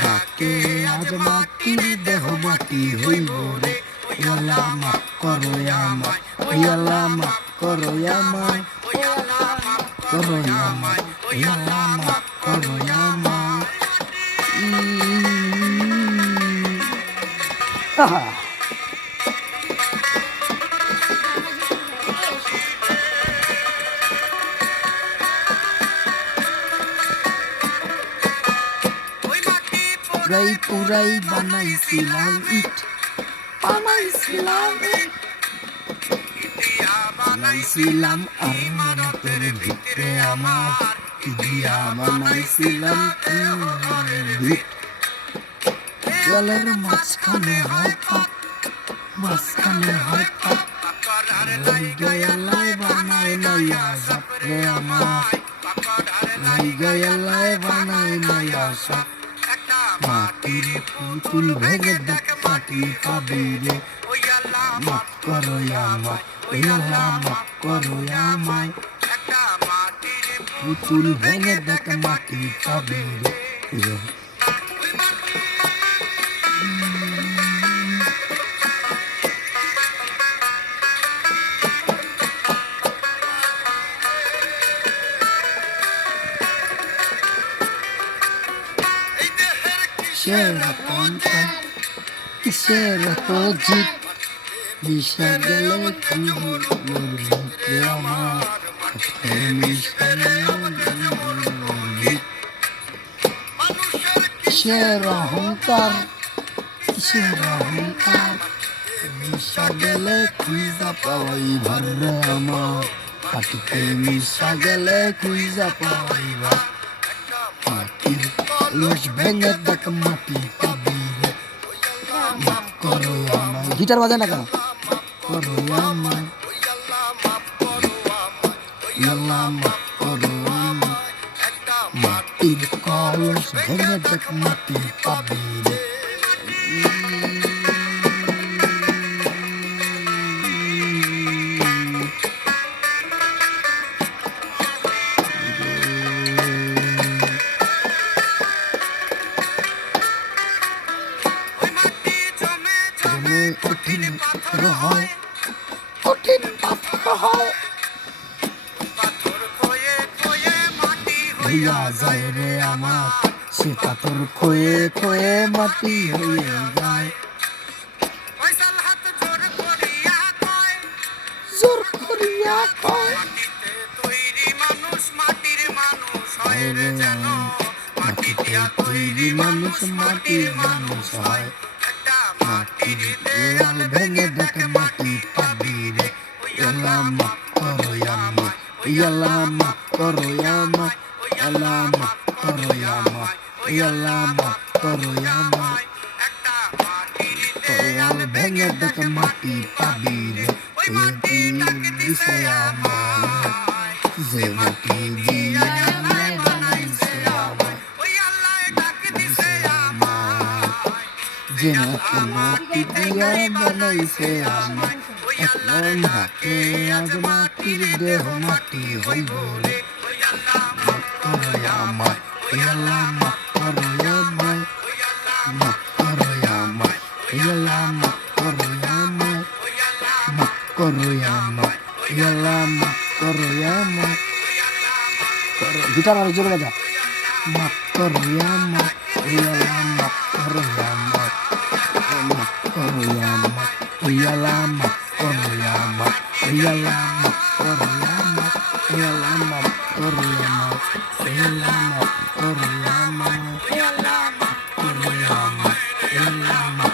ডাকে আজ মাটির দেহ মাটি হইব রে। ওই আল্লাহ মাফ করো আমায়, ওই আল্লাহ মাফ করো আমায়, করো আমায়, ওই আল্লাহ মাফ করো আমায়। পুরাই পুরাই বানাইছিলাম ইট, বানাইছিলাম ইট, বানাইছিলাম আর মনের ভিতরে আমার কি দিয়া বানাইছিলাম ভিত। জলের মাঝখানে হয় পাক, মাঝখানে হয় পাক, লাইগায়ালাই বানাই নয়া সাপরে আমার, লাইগায়ালাই বানাই নয়া সাপ। মাটির পুতুল ভেঙে দেখ মাটি পাবি রে। মাফ করো আমায়, ওই আল্লাহ মাফ করো আমায়। পুতুল ভেঙে দেখ মাটি পাবি রে। কিসের পঞ্চা, কিসের তো জিত, মিশা গেলে আমার কিসের অহংকার, কিসের অহংকার, মিশা গেলে খুঁজা পাওয়াই ভাববে আমার, পাটিতে মিশা গেলে খুঁজা পাওয়াই ভাব। মাটির কলস ভেঙে দেখ মাটি পাবি রে। মাফ করো আমায়, গিটার বাজায় না কেন, করো আমায়, আল্লাহ মাফ করো আমায়। মাটির কলস ভেঙে দেখ মাটি পাবি রে। কঠিন পাথর হয়, কঠিন পাথর হয়, হইয়া যায় রে আমার, সে পাথর খয়ে খয়ে মাটি হয়ে যায়। জোর করিয়া কয় হয় রে মাটিতে তৈরি মানুষ মাটির মানুষ হয়। মাটির দেয়াল ভেঙে দেখ মাটি পাবি রে। আল্লাহ মাফ করো আমায়, ওই আল্লাহ মাফ করো আমায়, আল্লাহ মাফ করো আমায়, ওই আল্লাহ মাফ করো আমায়। দেয়াল ভেঙে দেখ মাটি পাবি রে। মাটি দিছে আমায়, যে মাটি দিয়ে আমায় বানাইছে আমায়, দিছে আমায়, যে মাটি দিয়ে বানাইছে আমায়। এখন হাতে আজ মাটির দেহ মাটি হইব রে। মাফ করো আমায়, ওই আল্লাহ মাফ করো আমায়, মাফ করো আমায়, ওই আল্লাহ মাফ করো আমায়, মাফ করো আমায়, ওই আল্লাহ মাফ করো আমায়। গিটার আর জোরে বাজা। মাফ করো আমায়, ওই আল্লাহ মাফ করো আমায়, মাফ করো আমায়, ওই আল্লাহ মাফ করো আমায়, ওই আল্লাহ মাফ করো আমায়, ওই আল্লাহ মাফ করো আমায়, ওই আল্লাহ মাফ করো আমায়, ওই আল্লাহ মাফ করো আমায়, ওই আল্লাহ মাফ